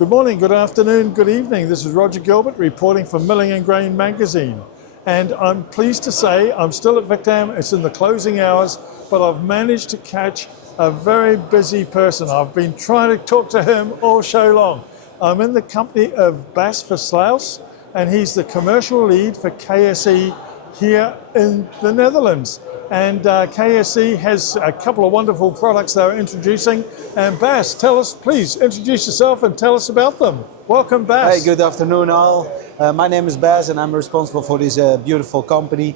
Good morning, good afternoon, good evening. This is Roger Gilbert reporting for Milling and Grain magazine. And I'm pleased to say I'm still at Victam. It's in the closing hours, but I've managed to catch a very busy person. I've been trying to talk to him all show long. I'm in the company of Bas Versluis, and he's the commercial lead for KSE here in the Netherlands. And KSE has a couple of wonderful products they're introducing. And Bas, please introduce yourself and tell us about them. Welcome, Bas. Hey, good afternoon all. My name is Bas and I'm responsible for this beautiful company.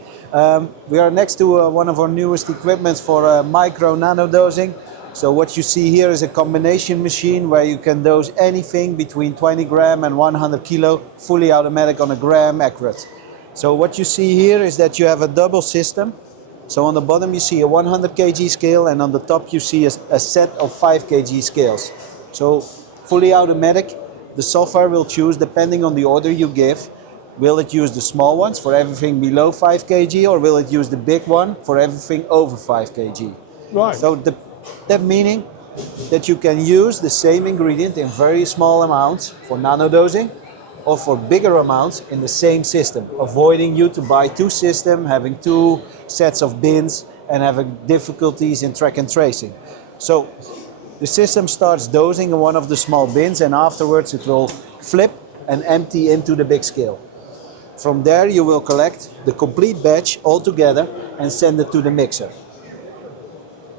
We are next to one of our newest equipments for micro-nano dosing. So what you see here is a combination machine where you can dose anything between 20 gram and 100 kilo, fully automatic on a gram accurate. So what you see here is that you have a double system. So on the bottom you see a 100 kg scale, and on the top you see a set of 5 kg scales. So fully automatic, the software will choose, depending on the order you give, will it use the small ones for everything below 5 kg, or will it use the big one for everything over 5 kg? Right. So that meaning that you can use the same ingredient in very small amounts for nano dosing, or for bigger amounts in the same system, avoiding you to buy two systems, having two sets of bins, and having difficulties in track and tracing. So the system starts dosing in one of the small bins, and afterwards it will flip and empty into the big scale. From there you will collect the complete batch all together and send it to the mixer.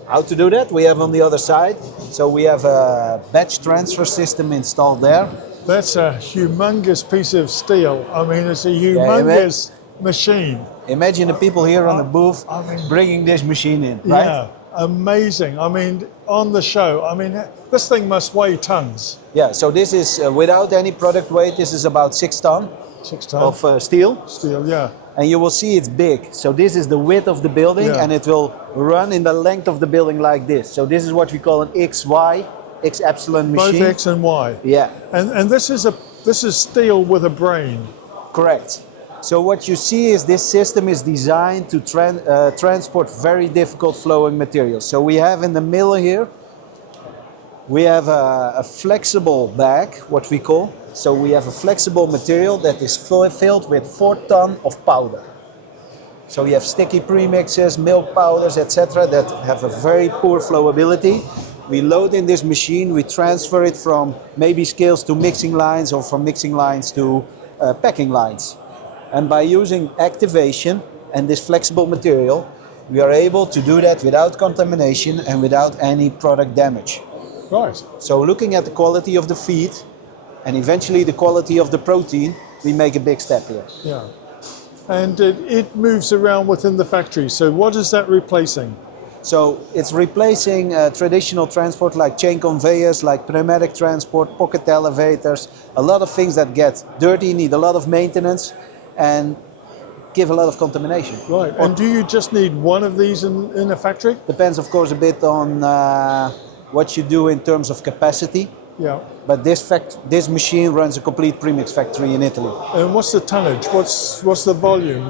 How to do that? We have on the other side. So we have a batch transfer system installed there. That's a humongous piece of steel. I mean, it's a humongous machine. Imagine the people here on the booth bringing this machine in, right? Yeah, amazing. I mean, on the show, I mean, this thing must weigh tons. Yeah, so this is without any product weight, this is about 6 tons 6 tons of steel. Steel, yeah. And you will see it's big. So this is the width of the building, and it will run in the length of the building like this. So this is what we call an XY, X epsilon machine. Both X and Y. Yeah. And this is steel with a brain. Correct. So what you see is this system is designed to transport very difficult flowing materials. So we have in the middle here, we have a flexible bag, what we call. So we have a flexible material that is filled with 4 tons of powder. So you have sticky premixes, milk powders, etc. that have a very poor flowability. We load in this machine, we transfer it from maybe scales to mixing lines, or from mixing lines to packing lines. And by using activation and this flexible material, we are able to do that without contamination and without any product damage. Right. So looking at the quality of the feed and eventually the quality of the protein, we make a big step here. Yeah. And it moves around within the factory. So what is that replacing? So it's replacing traditional transport like chain conveyors, like pneumatic transport, pocket elevators, a lot of things that get dirty, need a lot of maintenance, and give a lot of contamination. Right. And do you just need one of these in a factory? Depends, of course, a bit on what you do in terms of capacity. Yeah. But this machine runs a complete premix factory in Italy. And what's the tonnage? What's the volume?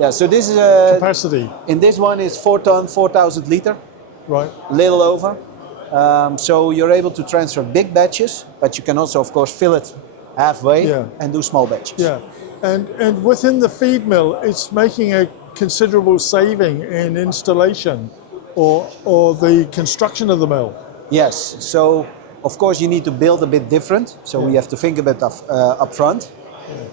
Yeah. So this is capacity. In this one is 4 tons, 4,000 liter. Right. Little over. So you're able to transfer big batches, but you can also, of course, fill it halfway and do small batches. Yeah. And within the feed mill, it's making a considerable saving in installation or the construction of the mill. Yes. So of course you need to build a bit different. So we have to think a bit up front.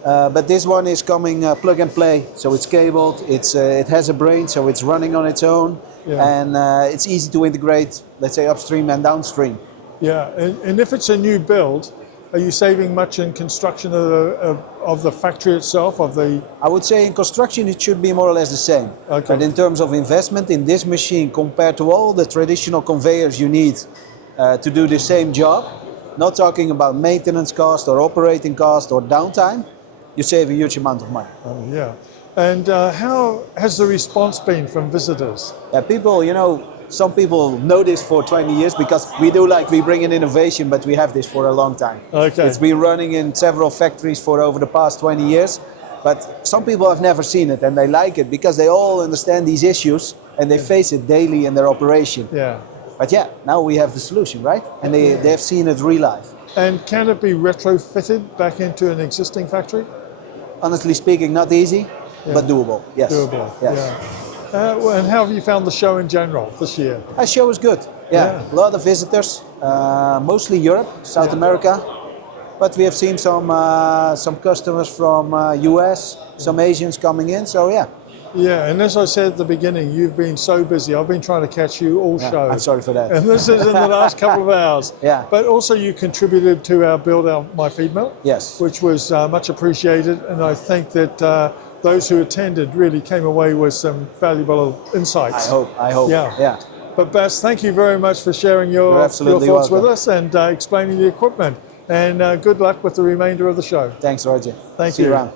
But this one is coming plug and play. So it's cabled. It has a brain, so it's running on its own, and it's easy to integrate. Let's say upstream and downstream. Yeah. And if it's a new build, are you saving much in construction of the factory itself? I would say in construction it should be more or less the same. Okay. But in terms of investment in this machine compared to all the traditional conveyors you need to do the same job, not talking about maintenance cost or operating cost or downtime, you save a huge amount of money. Yeah. And how has the response been from visitors? Yeah, people, some people know this for 20 years because we bring in innovation, but we have this for a long time. Okay. It's been running in several factories for over the past 20 years, but some people have never seen it and they like it because they all understand these issues and they face it daily in their operation. Yeah. But yeah, now we have the solution, right? And they have seen it real life. And can it be retrofitted back into an existing factory? Honestly speaking, not easy, but doable. Yes. Doable. Yes. Yeah. And how have you found the show in general this year? Our show is good. Yeah. A lot of visitors, mostly Europe, South America, but we have seen some customers from US, some Asians coming in. So yeah. Yeah, and as I said at the beginning, you've been so busy. I've been trying to catch you all show. I'm sorry for that. And this is in the last couple of hours. Yeah. But also you contributed to our Build Out My Feed Mill. Yes. Which was much appreciated. And I think that those who attended really came away with some valuable insights. I hope. Yeah. But Bas, thank you very much for sharing your thoughts welcome. with us and explaining the equipment. And good luck with the remainder of the show. Thanks, Roger. Thank See you. you around.